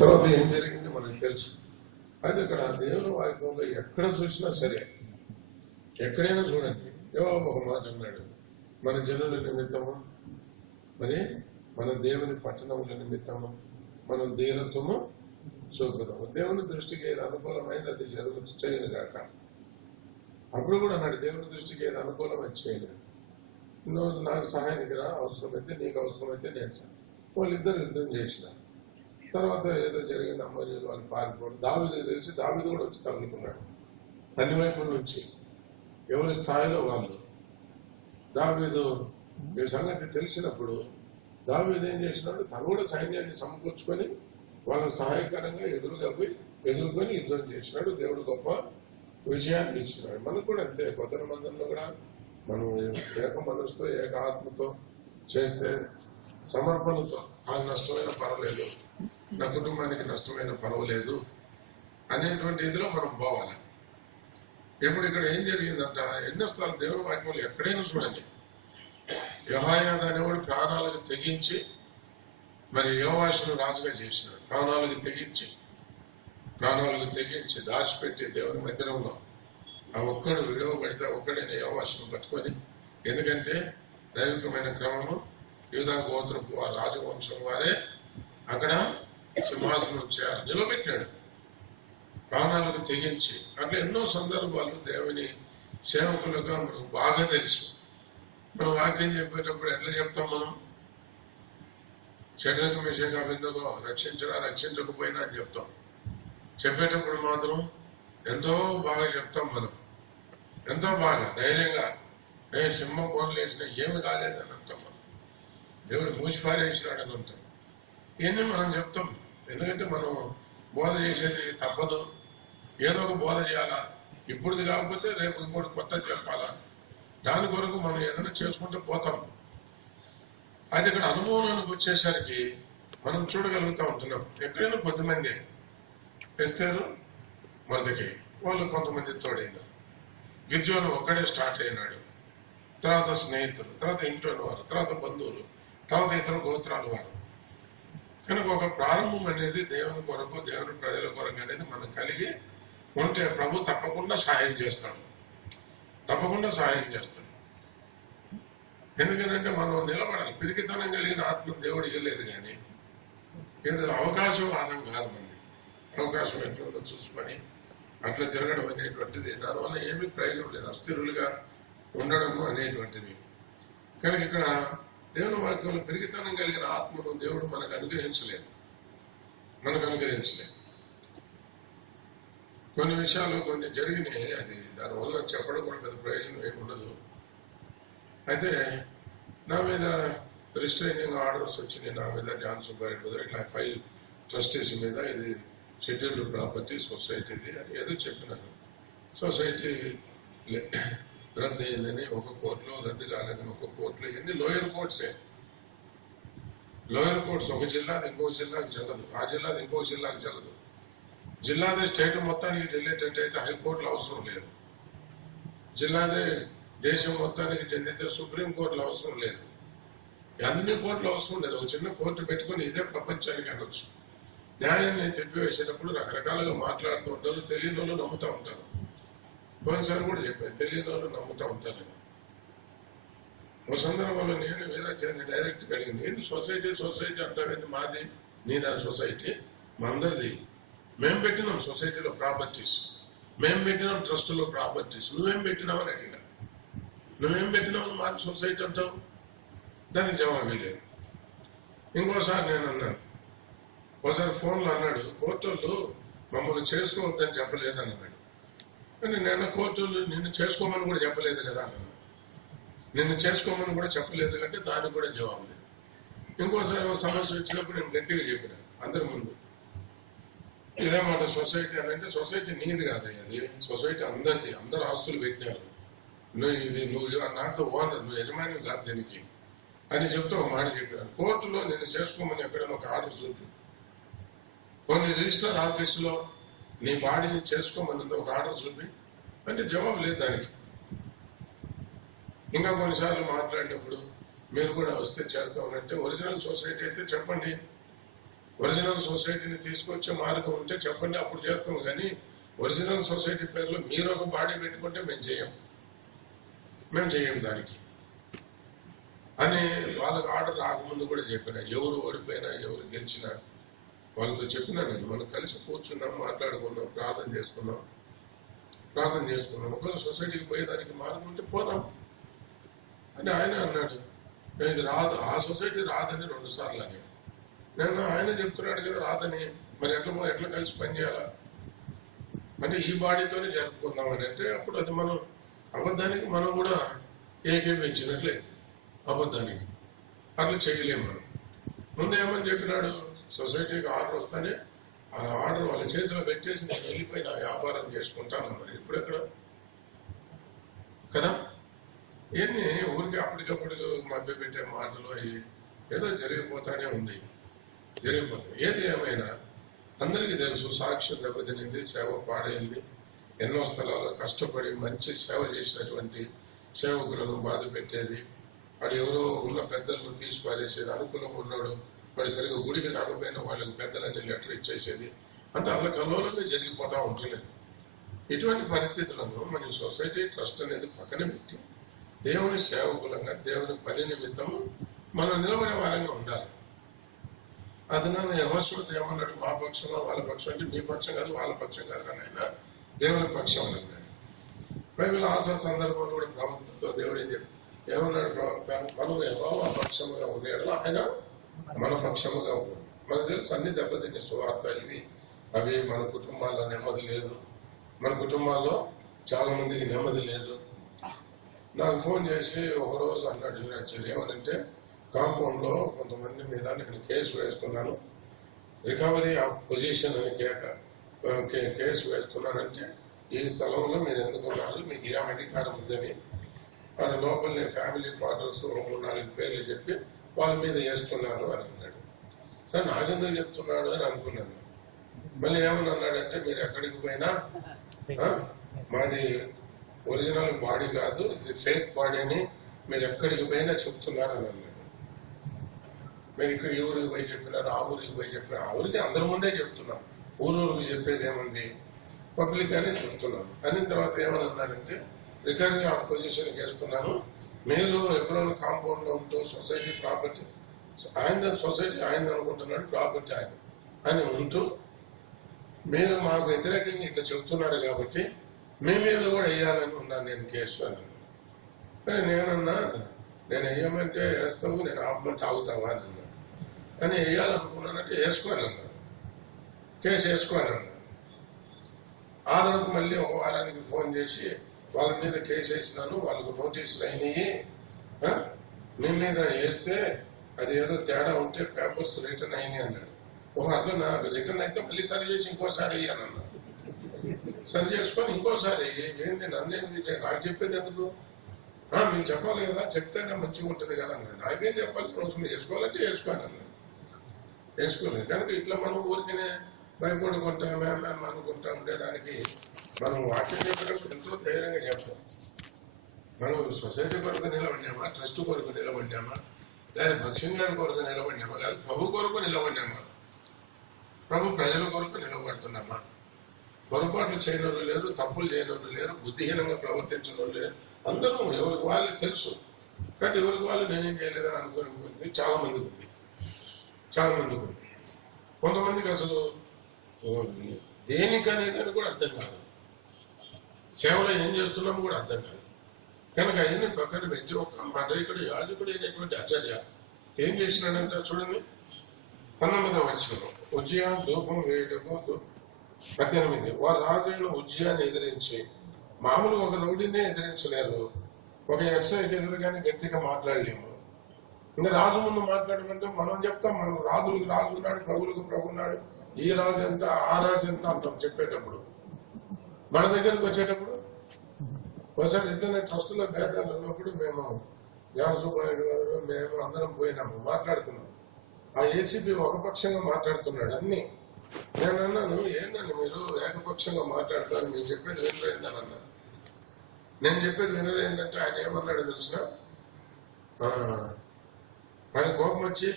తర్వాత ఏం జరిగింది మనకు తెలుసు. అది ఇక్కడ దేవుని వాక్యంలో ఎక్కడ చూసినా సరే, ఎక్కడైనా చూడండి, యోవాబు ఒక మాట అన్నాడు, మన జనుల నిమిత్తము, మరి మన దేవుని పట్టణముల నిమిత్తము మనం దీనత్వము చూపుదాము. దేవుని దృష్టికి ఏది అనుకూలమైంది అది చేయను గాక. అప్పుడు కూడా అన్నాడు, దేవుని దృష్టికి ఏది అనుకూలమైంది చేయను. నువ్వు నాకు సహాయానికి రా, అవసరమైతే నీకు అవసరమైతే నేను. వాళ్ళిద్దరు యుద్ధం చేసినారు. తర్వాత ఏదో జరిగింది, అమ్మజీలు వాళ్ళు పారిపోవడం. దావీదు తెలిసి దావీదు కూడా వచ్చి తగులుకున్నాడు అన్ని వైపుల నుంచి, ఎవరి స్థాయిలో వాళ్ళు. దావీదు ఈ సంగతి తెలిసినప్పుడు దావీదు ఏం చేసినాడు, తను కూడా సైన్యాన్ని సమకూర్చుకొని వాళ్ళకు సహాయకరంగా ఎదుర్కొని యుద్ధం చేసినాడు. దేవుడు గొప్ప విజయాన్ని ఇచ్చినాడు. మనకు కూడా అంతే. కొత్త మందంలో కూడా మనం ఏక మనసుతో ఏక ఆత్మతో చేస్తే, సమర్పణతో, నాకు నష్టమైన పర్వాలేదు, నా కుటుంబానికి నష్టమైన పర్వాలేదు అనేటువంటి ఇదిలో మనం పోవాలి. ఇప్పుడు ఇక్కడ ఏం జరిగిందంట, ఎన్నో స్థలాలు దేవుని వాక్యంలో ఎక్కడైనా చూడండి, యెహోయాదా అనేవాడు ప్రాణాలకు తెగించి మరి యోవాషును రాజుగా చేసినాడు. ప్రాణాలకు తెగించి దాచిపెట్టి దేవుని మందిరంలో ఆ ఒక్కడు విడవబడితే ఒక్కడైన యోవాషును పట్టుకొని, ఎందుకంటే దైవికమైన క్రమము యూదా గోత్రపు ఆ రాజవంశం వారే అక్కడ సింహాసనం చేయాలి నిలబెట్టాడు, ప్రాణాలకు తెగించి. అట్లా ఎన్నో సందర్భాలు దేవుని సేవకులుగా మనకు బాగా తెలుసు. మనం వాక్యం చెప్పేటప్పుడు ఎట్లా చెప్తాం, మనం షడ్రక మేషక అబేద్నెగో రక్షించకపోయినా అని చెప్తాం. చెప్పేటప్పుడు మాత్రం ఎంతో బాగా చెప్తాం, మనం ఎంతో బాగా ధైర్యంగా. సింహం కోరలు వేసినా ఏమి కాలేదని అంటాం, మనం దేవుడు మూసిపారేసినాడు అని అంటాం. ఇవన్నీ మనం చెప్తాం, ఎందుకంటే మనం బోధ చేసేది తప్పదు, ఏదో ఒక బోధ చేయాలా. ఇప్పుడుది కాకపోతే రేపు ఇంకోటి కొత్త చెప్పాలా, దాని కొరకు మనం ఏదైనా చేసుకుంటూ పోతాం. అది ఇక్కడ అనుభవంలోకి వచ్చేసరికి మనం చూడగలుగుతూ ఉంటున్నాం. ఎక్కడైనా కొద్దిమంది ఎస్తేరు మొదటికి వాళ్ళు కొంతమంది తోడైనారు. గిద్యోను ఒక్కడే స్టార్ట్ అయినాడు, తర్వాత స్నేహితులు, తర్వాత ఇంట్లోని వారు, తర్వాత బంధువులు, తర్వాత ఇతర గోత్రాల వారు. కనుక ఒక ప్రారంభం అనేది దేవుని కొరకు, దేవుని ప్రజల కొరకు అనేది మనం కలిగి ఉంటే ప్రభు తప్పకుండా సహాయం చేస్తాడు. ఎందుకంటే మనం నిలబడాలి. పిరికితనం కలిగిన ఆత్మ దేవుడు ఇవ్వలేదు, కానీ ఏదో అవకాశవాదం కాదు. మంది అవకాశం ఎట్లా చూసుకొని అట్లా తిరగడం అనేటువంటిది, దానివల్ల ఏమీ ప్రయోజనం లేదు, అస్థిరులుగా ఉండడము అనేటువంటిది. కనుక ఇక్కడ దేవుని వాక్యంలో పిరికితనం కలిగిన ఆత్మను దేవుడు మనకు అనుగ్రహించలేదు. కొన్ని విషయాలు కొన్ని జరిగినాయి, అది దానివల్ల చెప్పడం కూడా పెద్ద ప్రయోజనం ఏమి ఉండదు. అయితే నా మీద రిస్ట్రైనింగ్ ఆర్డర్స్ వచ్చినాయి, నా మీద జాన్ సుబ్బారెడ్డి మీద, ఇట్లా 5 ట్రస్టీస్ మీద, ఇది షెడ్యూల్డ్ ప్రాపర్టీ సొసైటీది అని ఏదో చెప్పినారు. సొసైటీ రద్దు అయిందని ఒక కోర్టులో, రద్దు కాలేదని ఒక కోర్టులో. ఇవన్నీ లోయర్ కోర్ట్సే. లోయర్ కోర్ట్స్ ఒక జిల్లాది ఇంకో జిల్లాకి చెల్లదు, ఆ జిల్లాది ఇంకో జిల్లాకి చెల్లదు. జిల్లాది స్టేట్ మొత్తానికి చెల్లేటట్టు అయితే హైకోర్టులో అవసరం లేదు. జిల్లాదే దేశం మొత్తానికి చెందితే సుప్రీంకోర్టులో అవసరం లేదు. అన్ని కోర్టులు అవసరం లేదు. ఒక చిన్న కోర్టు పెట్టుకుని ఇదే ప్రపంచానికి అనొచ్చు. న్యాయాన్ని తెప్పివేసేటప్పుడు రకరకాలుగా మాట్లాడుతూ ఉంటారు, తెలియని వాళ్ళు నమ్ముతూ ఉంటారు. కొన్నిసార్లు కూడా చెప్పాను, తెలియని వాళ్ళు నమ్ముతూ ఉంటారు. ఒక సందర్భంలో నేను వీరాచార్య డైరెక్ట్ అడిగింది, ఏంటి సొసైటీ అంటావేంటి, మాది నీదా సొసైటీ? మా అందరిది. మేము పెట్టినాం సొసైటీలో ప్రాపర్టీస్, మేము పెట్టినాం ట్రస్టులో ప్రాపర్టీస్, నువ్వేం పెట్టినావు అని అడిగినా. నువ్వేం పెట్టినావు మాది సొసైటీ అంటావు? దానికి జవాబు లేదు. ఇంకోసారి నేను అన్నాను, ఒకసారి ఫోన్లో అన్నాడు, కోర్టులు మమ్మల్ని చేసుకోవద్దని చెప్పలేదని అన్నాడు. కానీ నేను కోర్టులు నిన్ను చేసుకోమని కూడా చెప్పలేదు కదా అన్నాను. నిన్ను చేసుకోమని కూడా చెప్పలేదు అంటే దానికి కూడా జవాబు లేదు. ఇంకోసారి ఒక సమస్య వచ్చినప్పుడు నేను గట్టిగా చెప్పిన అందరి ముందు, ఇదే మాట సొసైటీ అని అంటే, సొసైటీ నీది కాదయ్య, అది సొసైటీ అందరిది, అందరు ఆస్తులు పెట్టినారు, నువ్వు నాట్ ఓనర్, నువ్వు యజమాని కాదు దీనికి అని చెప్తే ఒక మాట చెప్పినాను. కోర్టులో నేను చేసుకోమని ఎక్కడైనా ఒక ఆర్డర్ చూపి, కొన్ని రిజిస్టర్ ఆఫీసులో నీ బాడీని చేసుకోమని ఒక ఆర్డర్ చూపి అంటే జవాబు లేదు దానికి. ఇంకా కొన్నిసార్లు మాట్లాడినప్పుడు మీరు కూడా వస్తే చేస్తామంటే, ఒరిజినల్ సొసైటీ అయితే చెప్పండి, ఒరిజినల్ సొసైటీని తీసుకొచ్చే మార్గం ఉంటే చెప్పండి, అప్పుడు చేస్తాం. కానీ ఒరిజినల్ సొసైటీ పేరులో మీరు ఒక బాడీ పెట్టుకుంటే మేము చేయం దానికి అని వాళ్ళకి ఆర్డర్ రాకముందు కూడా చెప్పిన. ఎవరు ఓడిపోయినా ఎవరు గెలిచినా వాళ్ళతో చెప్పినా నేను, మనం కలిసి కూర్చున్నాం, మాట్లాడుకున్నాం, ప్రార్థన చేసుకున్నాం. ఒకవేళ సొసైటీకి పోయేదానికి మార్గం ఉంటే పోదాం అని ఆయన అన్నాడు. ఇది రాదు, ఆ సొసైటీ రాదని 2 సార్లు అని నేను, ఆయన చెప్తున్నాడు కదా రాదని, మరి ఎట్లా కలిసి పనిచేయాలా అంటే ఈ బాడీతోనే జరుపుకుందామని అంటే, అప్పుడు అది మనం అబద్ధానికి మనం కూడా ఏకీపించినట్లే. అబద్ధానికి అట్లా చేయలేము మనం. ముందు ఏమని చెప్పినాడు, సొసైటీకి ఆర్డర్ వస్తానే ఆ ఆర్డర్ వాళ్ళ చేతిలో పెట్టేసి నేను వెళ్ళిపోయి నా వ్యాపారం చేసుకుంటాను అన్నారు. ఇప్పుడు ఎక్కడ కదా, ఏంటి ఊరికి అప్పటికప్పుడు మధ్య పెట్టే మాటలు అవి ఏదో జరిగిపోతానే ఉంది. ఏది ఏమైనా అందరికీ తెలుసు, సాక్ష్యం దెబ్బతినింది, సేవ పాడైంది. ఎన్నో స్థలాల్లో కష్టపడి మంచి సేవ చేసినటువంటి సేవకులను బాధ పెట్టేది, వాడు ఎవరో ఉన్న పెద్దలను తీసి పారేసేది, అనుకూలంగా ఉన్నాడు వాడు సరిగ్గా గుడికి రాకపోయినా వాళ్ళకి పెద్దలని లెటర్ ఇచ్చేసేది, అంత అల్లకల్లోలంగా జరిగిపోతా ఉంటలేదు. ఇటువంటి పరిస్థితులను మన సొసైటీ ట్రస్ట్ అనేది పక్కన పెట్టి దేవుని సేవకులంగా దేవుని పని నిమిత్తం మనం నిలబడే వారంగా ఉండాలి. అది నన్ను యెహోషువ ఏమన్నాడు, మా పక్షంలో వాళ్ళ పక్షం అంటే మీ పక్షం కాదు వాళ్ళ పక్షం కాదు అని ఆయన దేవుని పక్షం అన్నాడు. బైబిల్ ఆశా సందర్భంలో కూడా ప్రభుత్వంతో దేవుడు ఏమన్నాడు, మనం యెహోవా పక్షముగా ఉండేలా ఆయన మన పక్షముగా ఉన్నాడు. మనకు తెలుసు అన్ని దెబ్బతిని సువార్త ఇవి అవి మన కుటుంబాల్లో నెమ్మది లేదు, మన కుటుంబాల్లో చాలా మందికి నెమ్మది లేదు. నాకు ఫోన్ చేసి ఒకరోజు అన్నాడు యువరాజు ఏమనంటే, కాంపౌండ్ లో కొంతమంది మీద నేను కేసు వేసుకున్నాను, రికవరీ ఆఫ్ పొజిషన్ అని కేసు వేస్తున్నానంటే, ఈ స్థలంలో మీరు ఎందుకున్నారు, మీకు ఏం అధికారం ఉందని వాళ్ళ లోపల నేను ఫ్యామిలీ క్వార్టర్స్ 3-4 పేర్లు చెప్పి వాళ్ళ మీద వేస్తున్నారు అని అన్నాడు. సరే నాకెందుకు చెప్తున్నాడు అని అనుకున్నాను. మళ్ళీ ఏమని అన్నాడంటే, మీరు ఎక్కడికి పోయినా మాది ఒరిజినల్ బాడీ కాదు, ఇది ఫేక్ బాడీ అని మీరు ఎక్కడికి పోయినా చెప్తున్నారు అని అన్నాడు. మీరు ఇక్కడ ఈ ఊరికి పోయి చెప్పినారు, ఆ ఊరికి పోయి చెప్పినారు, ఆ ఊరికి అందరి ముందే చెప్తున్నాం, ఊరికి చెప్పేది ఏముంది, పబ్లిక్ అనే చెప్తున్నాను. అన్న తర్వాత ఏమని అన్నాడంటే, రికవరీ ఆఫ్ పొజిషన్ చేస్తున్నాను, మీరు ఎప్పుడైనా కాంపౌండ్ లో ఉంటూ సొసైటీ ప్రాపర్టీ ఆయన సొసైటీ ఆయన అనుకుంటున్నాడు, ప్రాపర్టీ ఆయన అని ఉంటూ మీరు మాకు వ్యతిరేకంగా ఇట్లా చెబుతున్నారు కాబట్టి మీ మీద కూడా వేయాలని ఉన్నాను నేను కేసు అని. కానీ నేనన్నా, నేను వేయమంటే వేస్తావు, నేను ఆపమంటే ఆగుతావా అని అన్నా. కానీ వేయాలనుకున్నానంటే వేసుకోని అన్నాను, కేసు వేసుకోని అన్నాను. ఆ తర్వాత మళ్ళీ ఒక వారానికి ఫోన్ చేసి వాళ్ళ మీద కేసు వేసినాను, వాళ్ళకు నోటీసులు అయినాయి, మీ మీద వేస్తే అది ఏదో తేడా ఉంటే పేపర్స్ రిటర్న్ అయినాయి అన్నాడు. అట్లా నాకు రిటర్న్ అయితే మళ్ళీ సరి చేసి ఇంకోసారి అయ్యానన్నా. సరి చేసుకొని ఇంకోసారి ఏంటి నన్నేది నాకు చెప్పేది ఎందుకు, మీకు చెప్పాలి కదా, చెప్తేనే మంచిగా ఉంటుంది కదా అన్నాడు. నాకేం చెప్పాల్సిన అవసరం వేసుకోవాలంటే వేసుకోవాలన్నాడు. వేసుకోలేదు కనుక ఇట్లా మనం ఊరికనే భయపడుకుంటాం, మేము అనుకుంటా ఉండేదానికి మనం వాక్యం చెప్పినప్పుడు ఎంతో ధైర్యంగా చెప్తాం. మనం సొసైటీ కొరకు నిలబడినామా, ట్రస్ట్ కొరకు నిలబడినామా, లేదా భక్ష్యం గారి కొరకు నిలబడినామా, లేదా ప్రభు కొరకు నిలబడినామా, ప్రభు ప్రజల కొరకు నిలబడుతున్నామా? పొరపాట్లు చేయనోళ్ళు లేరు, తప్పులు చేయనోళ్ళు లేరు, బుద్ధిహీనంగా ప్రవర్తించడం లేరు, అందరూ ఎవరికి వాళ్ళు తెలుసు. కానీ ఎవరికి వాళ్ళు నేనేం చేయలేదని అనుకోని చాలా మందికి ఉంది. కొంతమందికి అసలు దేనికనేది కూడా అర్థం కాదు, సేవలో ఏం చేస్తున్నాము కూడా అర్థం కాదు. కనుక అవన్నీ పక్కన పెంచి ఒక మదైకుడు యాజకుడు అయినటువంటి ఆచార్య ఏం చేసినాడంటే చూడండి, 19వ వచనం, ఉజ్జియా ధూపం వేయటము 18. వారు రాజైన ఉజ్జియాన్ని ఎదిరించి, మామూలు ఒక రౌడీనే ఎదిరించలేరు, ఒక ఎస్ఐకి ఎదురుగానే గట్టిగా మాట్లాడలేము. ఇంకా రాజు ముందు మాట్లాడమంటే మనం చెప్తాం, మనం రాజులకు రాజు ఉన్నాడు, ప్రభులకు ప్రభు ఉన్నాడు, ఈ రాజు ఎంత ఆ రాజు ఎంత అంటాం చెప్పేటప్పుడు. మన దగ్గరకు వచ్చేటప్పుడు ఒకసారి ఇట్లనే ట్రస్టులో భేదాలు ఉన్నప్పుడు మేము జ్ఞానసుబ్బారెడ్డి గారు మేము అందరం పోయినాము, మాట్లాడుతున్నాం. ఆ ఏసీపీ ఒకపక్షంగా మాట్లాడుతున్నాడు అన్ని. నేను అన్నాను, ఏంటండి మీరు ఏకపక్షంగా మాట్లాడతారు, మీరు చెప్పేది వినలేదని అన్నాను. నేను చెప్పేది వినలేదంటే ఆయన ఏమన్నాడు తెలిసిన, ఆయన కోపం వచ్చి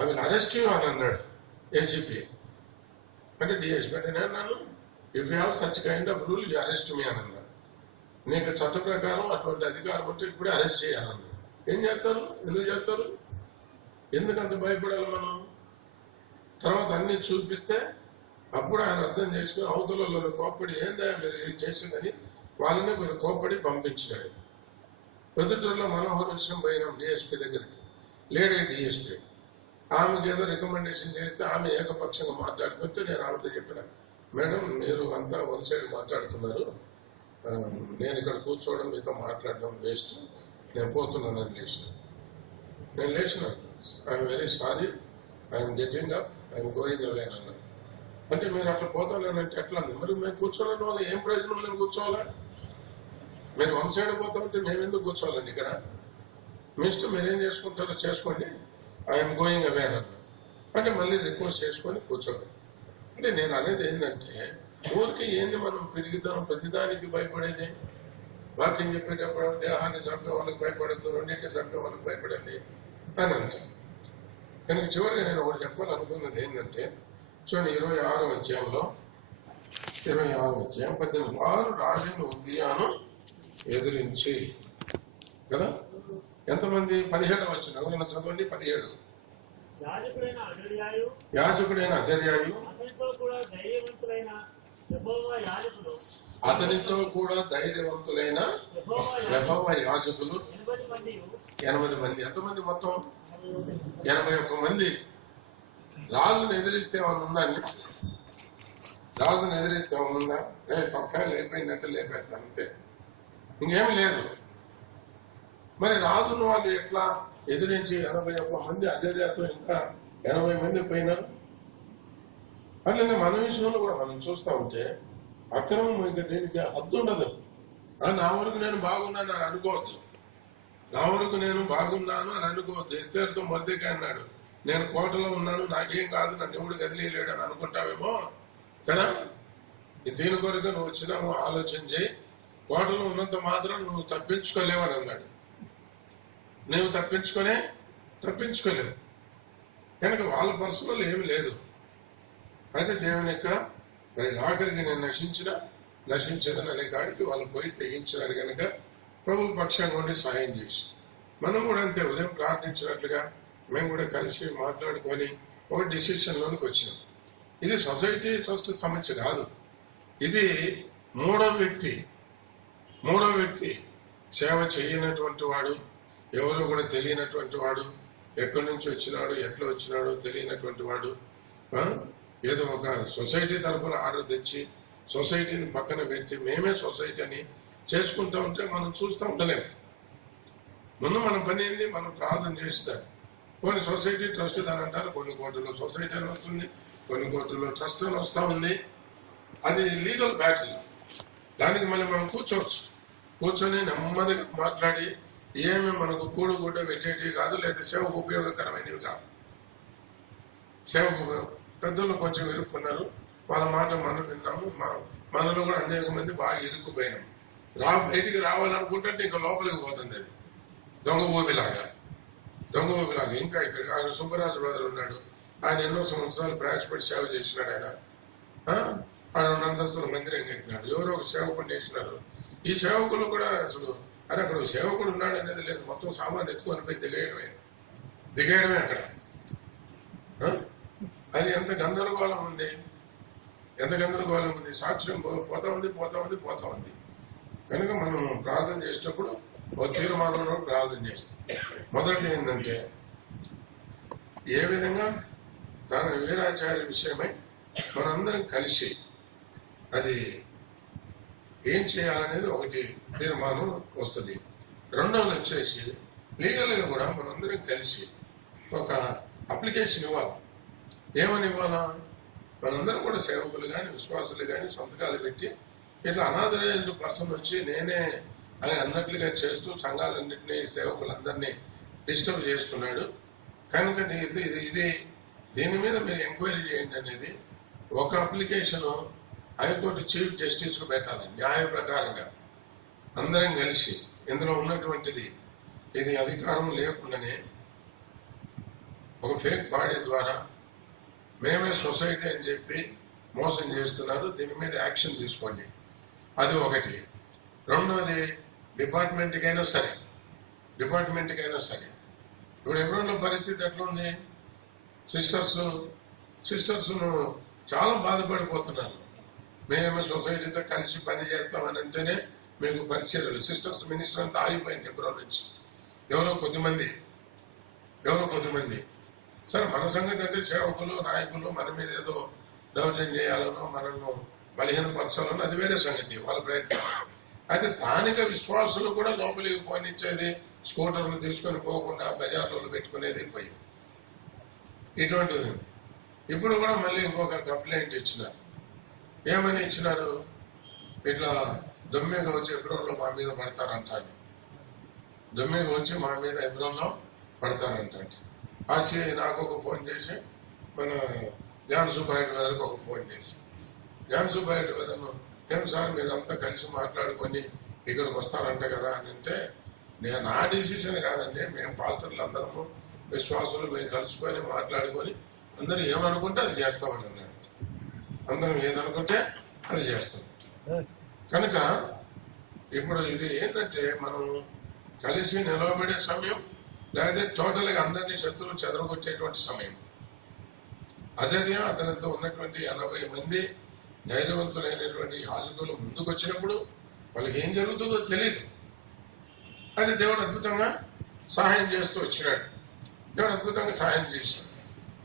అవి అరెస్ట్ అని అన్నాడు. ఏసీపీ అంటే డిఎస్పీ అంటే నేను అన్నాను, if you have such kind of rule you arrest me అని అన్నా. నీకు చట్ట ప్రకారం అటువంటి అధికారం ఉంటే ఇప్పుడే అరెస్ట్ చేయాలన్నా. ఏం చేస్తారు? ఎందుకు చేస్తారు? ఎందుకంత భయపడాలి మనం? తర్వాత అన్ని చూపిస్తే అప్పుడు ఆయన అర్థం చేసుకుని అవతలలో కోప్పడి ఏందా మీరు ఏం చేసిందని వాళ్ళని మీరు కోప్పడి పంపించినాడు. ప్రొద్దుటూరులో మనోహర్ విషయం పోయినాం డిఎస్పీ దగ్గరికి, లేడీ డిఎస్పీ. ఆమెకి ఏదో రికమెండేషన్ చేస్తే ఆమె ఏకపక్షంగా మాట్లాడుకుంటే నేను ఆమెతో చెప్పిన, మేడం మీరు అంతా వన్ సైడ్ మాట్లాడుతున్నారు, నేను ఇక్కడ కూర్చోవడం మీతో మాట్లాడడం వేస్ట్, నేను పోతున్నానని నేను లేచినాను. I'm very sorry, I'm getting up, I'm going away అన్నా. అంటే మీరు అట్లా పోతానంటే ఎట్లా? మరి మేము కూర్చోలేని వాళ్ళు ఏం ప్రయోజనం? మేము కూర్చోవాలా? మీరు వన్ సైడ్ పోతా ఉంటే మేము ఎందుకు కూర్చోవాలండి ఇక్కడ? మీ ఇష్టం మీరేం చేసుకుంటారో చేసుకోండి, ఐఎమ్ గోయింగ్ అవే అన్నా. అంటే మళ్ళీ రిక్వెస్ట్ చేసుకొని కూర్చోండి. అంటే నేను అనేది ఏంటంటే, ఊరికి ఏంది మనం పెరుగుతాం, ప్రతిదానికి భయపడేది. వాక్యం చెప్పేటప్పుడు దేహాన్ని చంపే వాళ్ళకి భయపడద్దు, రెండింటిని చంపే వాళ్ళకి భయపడండి అని అంటాం. కనుక చివరిగా నేను ఒకటి చెప్పాలనుకున్నది ఏంటంటే, చూడండి 26వ అధ్యాయంలో 18 వారు రాజును ఉద్యాను ఎదిరించి కదా. ఎంతమంది? 17వ వచనం ఎవరైనా చదవండి. 17 యాజకుడైన అజర్యాయు అతనితో కూడా ధైర్యవంతులైన యెహోవా యాజకులు 8 మంది. ఎంతమంది మొత్తం? 81 మంది. రాజును ఎదిరిస్తే ఏమన్నా ఉందండి? రాజును ఎదిరిస్తే ఏమన్నా ఉందా? తొక్క లేకపోయిందంటే లేపేస్తాను అంతే, ఇంకేమి లేదు. మరి రాజును వాళ్ళు ఎట్లా ఎదిరించి 81 మంది అజర్యాతో ఇంకా 80 మంది పోయినారు. అట్లనే మన విషయంలో కూడా మనం చూస్తూ ఉంటే అక్రమం ఇంకా దీనికి హద్దు ఉండదు. నా వరకు నేను బాగున్నాను అని అనుకోవద్దు, నా వరకు నేను బాగున్నాను అని అనుకోవద్దు. ఎస్తేర్తో మొదటిగా అన్నాడు, నేను కోటలో ఉన్నాను, నాకేం కాదు, నన్ను ఎవడు కదిలేయలేడు అని అనుకుంటావేమో కదా. దీని కొరకు నువ్వు వచ్చినావు, ఆలోచన చేయి. కోటలో ఉన్నంత మాత్రం నువ్వు తప్పించుకోలేవని అన్నాడు. నువ్వు తప్పించుకోలేవు కనుక వాళ్ళ పర్సనల్ ఏమి లేదు. అయితే దేవుని యొక్క ఆఖరికి నేను నశించదని అనే కాడికి వాళ్ళు పోయి తెగించినారు కనుక ప్రభు పక్షంగా ఉండి సహాయం చేసి, మనం కూడా అంతే ఉదయం ప్రార్థించినట్లుగా మేము కూడా కలిసి మాట్లాడుకొని ఒక డిసిషన్లోనికి వచ్చినాం. ఇది సొసైటీ ట్రస్ట్ సమస్య కాదు, ఇది మూడో వ్యక్తి సేవ చేయనటువంటి వాడు, ఎవరు కూడా తెలియనటువంటి వాడు, ఎక్కడి నుంచి వచ్చినాడు, ఎట్లా వచ్చినాడో తెలియనటువంటి వాడు ఏదో ఒక సొసైటీ తరఫున ఆర్డర్ తెచ్చి సొసైటీని పక్కన పెట్టి మేమే సొసైటీ అని చేసుకుంటూ ఉంటే మనం చూస్తూ ఉండలేము. ముందు మన పని ఏంది? మనం ప్రార్థన చేస్తాం. కొన్ని సొసైటీ ట్రస్ట్ అని అంటారు, కొన్ని కోర్టుల్లో సొసైటీ అని వస్తుంది, కొన్ని కోర్టుల్లో ట్రస్ట్ అని వస్తూ ఉంది. అది లీగల్ బ్యాటిల్. దానికి మళ్ళీ మనం కూర్చొని నెమ్మదిగా మాట్లాడి ఏమి మనకు కూడుగుడ్డ పెట్టేటివి కాదు, లేదా సేవకు ఉపయోగకరమైనవి కాదు. సేవకు పెద్దలు కొంచెం ఇరుక్కున్నారు, వాళ్ళ మాట మనం విన్నాము, మనలో కూడా అనేక మంది బాగా ఇరుక్కుపోయినాం. బయటికి రావాలనుకుంటే ఇంకా లోపలికి పోతుంది. అది దొంగ ఊపిలాగా. ఇంకా ఇక్కడ ఆయన సుబ్బరాజు బ్రదర్ ఉన్నాడు, ఆయన ఎన్నో సంవత్సరాలు ప్రయాసపడి సేవ చేసినాడు. ఆయన 2 అంతస్తుల మందిరం కట్టినాడు. ఎవరో ఒక సేవకుడు చేసినారు. ఈ సేవకులు కూడా అసలు అక్కడ సేవకుడు ఉన్నాడు అనేది లేదు, మొత్తం సామాన్ ఎత్తుకొని పోయి దిగేయడమే అక్కడ. అది ఎంత గందరగోళం ఉంది. సాక్ష్యం పోతా ఉంది. కనుక మనం ప్రార్థన చేసేటప్పుడు ఒక తీర్మానంలో ప్రార్థన చేస్తాం. మొదటి ఏంటంటే, ఏ విధంగా తన వీరాచార్య విషయమై మనందరం కలిసి అది ఏం చేయాలనేది ఒకటి తీర్మానం వస్తుంది. రెండవది వచ్చేసి లీగల్గా కూడా మనందరం కలిసి ఒక అప్లికేషన్ ఇవ్వాలి. ఏమని ఇవ్వాలా? మనందరం కూడా సేవకులు కానీ విశ్వాసులు కానీ సంతకాలు పెట్టి ఇట్లా అనాథరైజ్డ్ పర్సన్ వచ్చి నేనే అని అన్నట్లుగా చేస్తూ సంఘాలన్నింటినీ సేవకులందరినీ డిస్టర్బ్ చేస్తున్నాడు కనుక ఇది దీని మీద మీరు ఎంక్వైరీ చేయండి అనేది ఒక అప్లికేషన్ హైకోర్టు చీఫ్ జస్టిస్ కు పెట్టాలి. న్యాయ ప్రకారంగా అందరం కలిసి ఇందులో ఉన్నటువంటిది ఇది అధికారం లేకుండానే ఒక ఫేక్ బాడీ ద్వారా మేమే సొసైటీ అని చెప్పి మోసం చేస్తున్నారు, దీని మీద యాక్షన్ తీసుకోండి. అది ఒకటి. రెండోది, డిపార్ట్మెంట్కైనా సరే ఇప్పుడు ఎబ్రోన్లో పరిస్థితి ఎట్లుంది? సిస్టర్స్ను చాలా బాధపడిపోతున్నారు. మేమే సొసైటీతో కలిసి పని చేస్తామని అంటేనే మీకు పరిచయాలు. సిస్టర్స్ మినిస్టర్ అంతా ఆగిపోయింది ఎబ్రోన్ నుంచి. ఎవరో కొద్దిమంది. సరే, మన సంగతి అంటే సేవకులు, నాయకులు మన మీద ఏదో దౌర్జన్యం చేయాలనో మనల్ని బలహీనపరచాలనో అది వేరే సంగతి, వాళ్ళ ప్రయత్నం. అయితే స్థానిక విశ్వాసులు కూడా లోపలికి పోనిచ్చేది, స్కూటర్లు తీసుకొని పోకుండా బజార్లో పెట్టుకునేది పోయింది. ఇటువంటిది ఇప్పుడు కూడా మళ్ళీ ఇంకొక కంప్లైంట్ ఇచ్చినారు. ఏమని ఇచ్చినారు? ఇట్లా దొమ్మిగా వచ్చి ఎబ్రోన్లో మా మీద పడతారంట. దొమ్మిగా వచ్చి మా మీద ఎబ్రోన్లో పడతారంట. ఆసియా నాకు ఒక ఫోన్ చేసి, మన జాన్ సుబ్బారెడ్డి గారికి ఒక ఫోన్ చేసి, జాన్ సుబ్బారెడ్డి గారు ఏం సార్ మీరంతా కలిసి మాట్లాడుకొని ఇక్కడికి వస్తారంట కదా అని అంటే, నా డిసిషన్ కాదండి, మేము పాత్రలు అందరము విశ్వాసులు మేము కలుసుకొని మాట్లాడుకొని అందరూ ఏమనుకుంటే అది చేస్తామని అన్నాడు. అందరం ఏదనుకుంటే అది చేస్తాం. కనుక ఇప్పుడు ఇది ఏంటంటే మనం కలిసి నిలవబడే సమయం, లేకపోతే టోటల్గా అందరినీ శత్రువులు చెదరగొచ్చేటువంటి సమయం. అజర్యం అతనితో ఉన్నటువంటి 80 మంది ధైర్యవంతులైనటువంటి యాజకులు ముందుకు వచ్చినప్పుడు వాళ్ళకి ఏం జరుగుతుందో తెలియదు. అది దేవుడు అద్భుతంగా సహాయం చేస్తూ వచ్చినాడు. దేవుడు అద్భుతంగా సహాయం చేశాడు.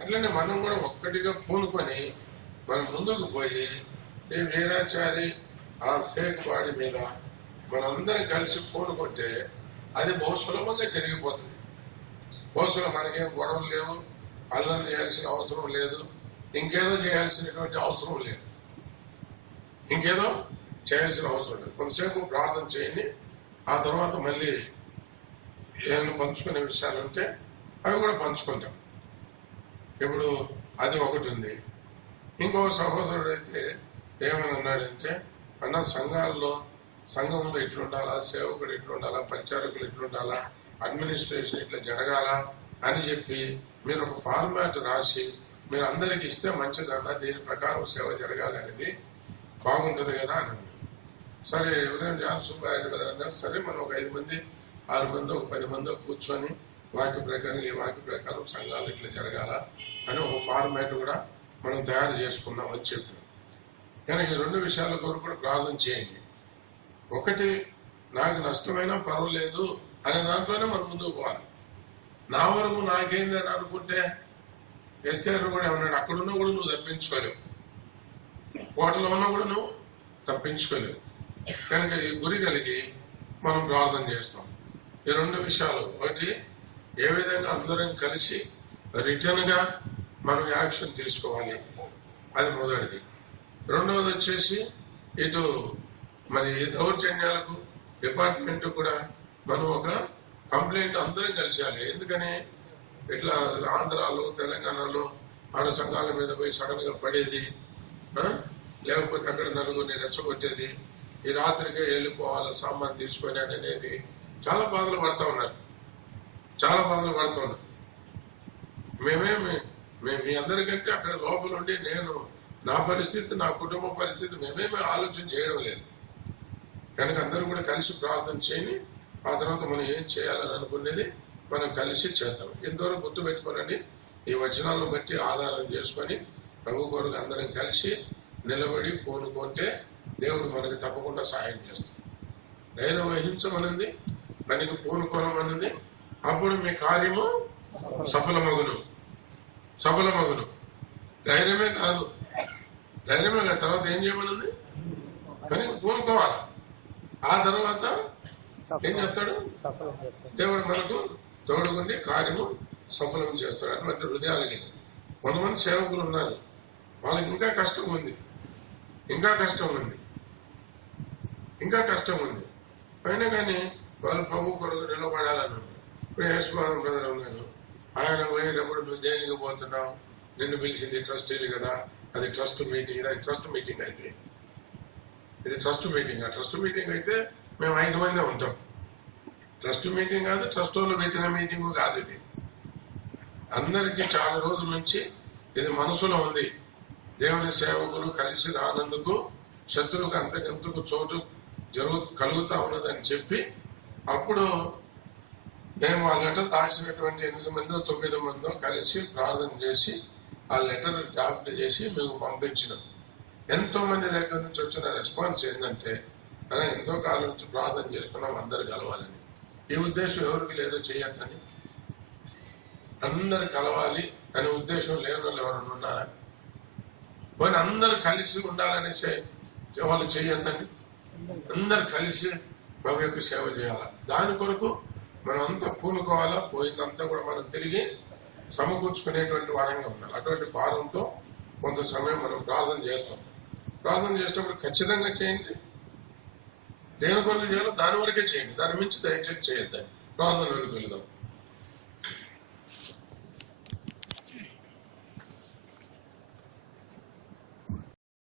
అట్లనే మనం కూడా ఒక్కటిగా పూనుకొని మనం ముందుకు పోయి ఈ వీరాచారి ఆ ఫేక్ బాడీ మీద మనందరం కలిసి పూనుకుంటే అది బహు సులభంగా జరిగిపోతుంది. బహుశా మనకేం గొడవలు లేవు, అల్లరి చేయాల్సిన అవసరం లేదు, ఇంకేదో చేయాల్సినటువంటి అవసరం లేదు. కొంతసేపు ప్రార్థన చేయండి. ఆ తర్వాత మళ్ళీ ఏమైనా పంచుకునే విషయాలు ఉంటే అవి కూడా పంచుకుంటాం. ఇప్పుడు అది ఒకటి ఉంది. ఇంకో సహోదరుడు అయితే ఏమని అన్నాడంటే, అన్న సంఘంలో ఎట్లుండాలా, సేవకుడు ఎట్లుండాలా, పరిచారకులు ఎట్లుండాలా, అడ్మినిస్ట్రేషన్ ఇట్లా జరగాల అని చెప్పి మీరు ఒక ఫార్మాట్ రాసి మీరు అందరికి ఇస్తే మంచిదన్నా, దీని ప్రకారం సేవ జరగాలనేది బాగుంటుంది కదా అని. సరే, ఉదయం జాన్ సుబ్బారెడ్డి కదా అన్నారు. సరే, మనం ఒక 5 మంది 6 మంది ఒక 10 మంది కూర్చొని ఈ వాక్య ప్రకారం సంఘాలు ఇట్లా జరగాల అని ఒక ఫార్మాట్ కూడా మనం తయారు చేసుకుందాం అని చెప్పి. కనుక ఈ 2 విషయాల కొరకు కూడా ప్రార్థన చేయండి. ఒకటి, నాకు నష్టమైనా పర్వాలేదు అనే దాంట్లోనే మనం ముందుకు పోవాలి. నా వరకు నాకేందని అనుకుంటే ఎస్తేరు కూడా ఏమన్నాడు, అక్కడున్నా కూడా నువ్వు తప్పించుకోలేవు, కోటలో ఉన్నా కూడా నువ్వు తప్పించుకోలేవు. కనుక ఈ గురి కలిగి మనం ప్రార్థన చేస్తాం. ఈ 2 విషయాలు, ఒకటి ఏ విధంగా అందరం కలిసి రిటర్న్ గా మనం యాక్షన్ తీసుకోవాలి, అది మొదటిది. రెండవది వచ్చేసి ఇటు మరి దౌర్జన్యాలకు డిపార్ట్మెంట్ కూడా మనం ఒక కంప్లైంట్ అందరం కలిసేయాలి. ఎందుకని ఇట్లా ఆంధ్రాలో తెలంగాణలో ఆడ సంఘాల మీద పోయి సడన్ గా పడేది, లేకపోతే అక్కడ నలుగురిని రెచ్చగొట్టేది, ఈ రాత్రికే వెళ్ళిపోవాలి సామాన్ తీసుకొని అనేది చాలా బాధలు పడుతూ ఉన్నారు. మేము మీ అందరికంటే అక్కడ లోపల ఉండి నేను నా పరిస్థితి, నా కుటుంబ పరిస్థితి మేమేమి ఆలోచన చేయడం లేదు. కనుక అందరూ కూడా కలిసి ప్రార్థన చేయని ఆ తర్వాత మనం ఏం చేయాలని అనుకునేది మనం కలిసి చేద్దాం. ఎంతవరకు గుర్తు పెట్టుకోనండి, ఈ వచనాలను బట్టి ఆధారం చేసుకొని ప్రభు కొరకు అందరం కలిసి నిలబడి పూనుకుంటే దేవుడు మనకి తప్పకుండా సహాయం చేస్తాడు. ధైర్యం వహించమనింది, దానికి పూనుకోనమనింది. అప్పుడు మీ కార్యము సఫలమగును. ధైర్యమే కాదు, తర్వాత ఏం చేయమనింది, పనికి పూనుకోవాలి. ఆ తర్వాత ఏం చేస్తాడు, దేవుడు మనకు తోడుగుండి కార్యము సఫలం చేస్తాడు. అటువంటి హృదయాలకి కొంతమంది సేవకులు ఉన్నారు, వాళ్ళకి ఇంకా కష్టం ఉంది. అయినా కానీ వాళ్ళు ప్రభు కొరకు నిలబడాలని. ఇప్పుడు యశ్వాదం బ్రదర్ ఉన్నారు, ఆయన పోయేటప్పుడు నువ్వు దేనికి పోతున్నావు, నిన్ను పిలిచింది ట్రస్టీలు కదా, అది ట్రస్ట్ మీటింగ్, ఇది ట్రస్ట్ మీటింగ్ అయితే ఇది ట్రస్ట్ మీటింగ్. ఆ ట్రస్ట్ మీటింగ్ అయితే మేము 5 మందే ఉంటాం. ట్రస్ట్ మీటింగ్ కాదు, ట్రస్ట్ వాళ్ళు పెట్టిన మీటింగ్ కాదు. ఇది అందరికీ చాలా రోజుల నుంచి ఇది మనసులో ఉంది. దేవుని సేవకులు కలిసి రానందుకు శత్రువుకు అంతకంతకు చోటు కలుగుతా ఉన్నదని చెప్పి అప్పుడు మేము ఆ లెటర్ రాసినటువంటి 8 మందో 9 మందో కలిసి ప్రార్థన చేసి ఆ లెటర్ డ్రాఫ్ట్ చేసి మేము పంపించినాం. ఎంతో మంది దగ్గర నుంచి వచ్చిన రెస్పాన్స్ ఏంటంటే అలా ఎంతో కాలం నుంచి ప్రార్థన చేసుకున్నాం అందరు కలవాలని. ఈ ఉద్దేశం ఎవరికి లేదో చేయొద్దని, అందరు కలవాలి అనే ఉద్దేశం లేని వాళ్ళు ఎవరైనా ఉన్నారా? పోనీ అందరు కలిసి ఉండాలనేసి వాళ్ళు చేయొద్దని, అందరు కలిసి ప్రభు యొక్క సేవ చేయాలా. దాని కొరకు మనం అంతా పూనుకోవాలా, పోయిందంతా కూడా మనం తిరిగి సమకూర్చుకునేటువంటి వారంగా ఉండాలి. అటువంటి భారంతో కొంత సమయం మనం ప్రార్థన చేస్తాం. ప్రార్థన చేసేటప్పుడు ఖచ్చితంగా చేయండి, దేని కొరకు చేయాలో దాని వరకే చేయండి, దాని మించి దయచేసి చేయొద్దని ప్రార్థనలోకి వెళదాం.